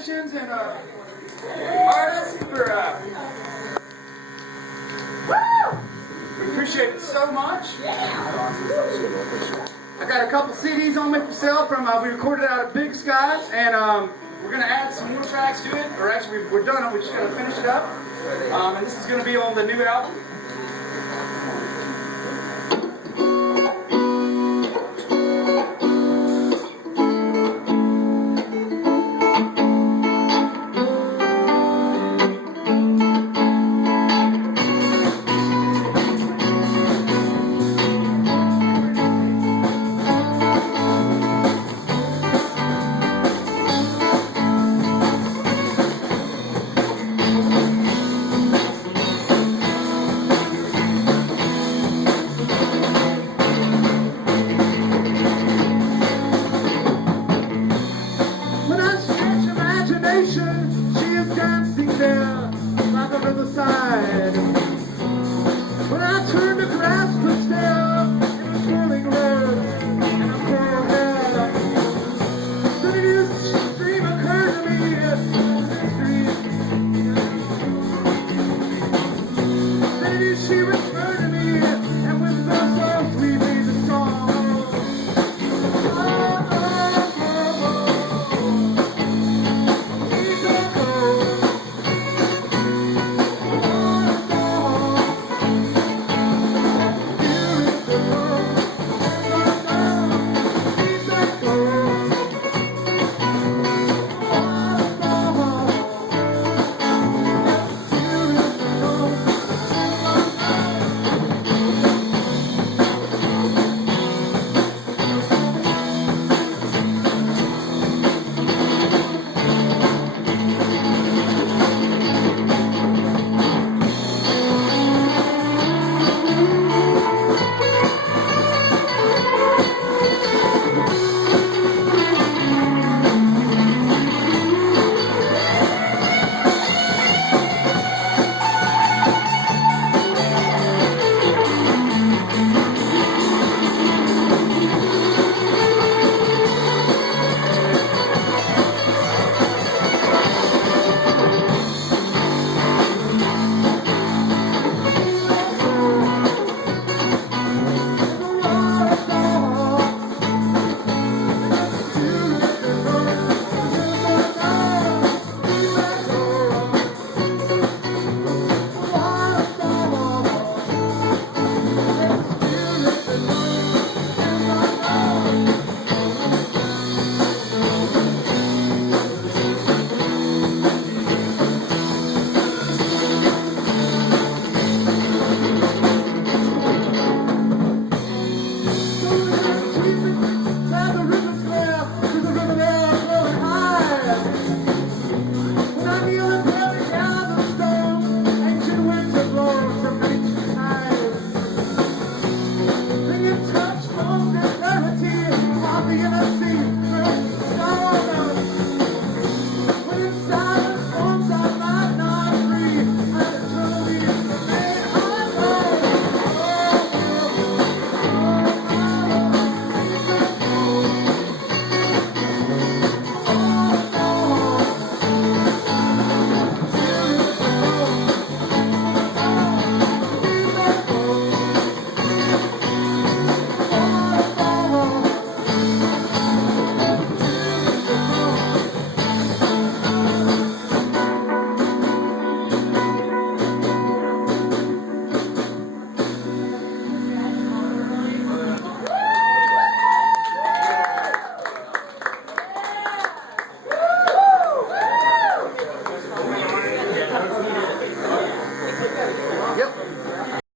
musicians and artists for we appreciate it so much. I got a couple CDs on me for sale from we recorded out of Big Skies, and we're gonna add some more tracks to it. Or actually, we're done. We just gotta finish it up. And this is gonna be on the new album. When I stretch imagination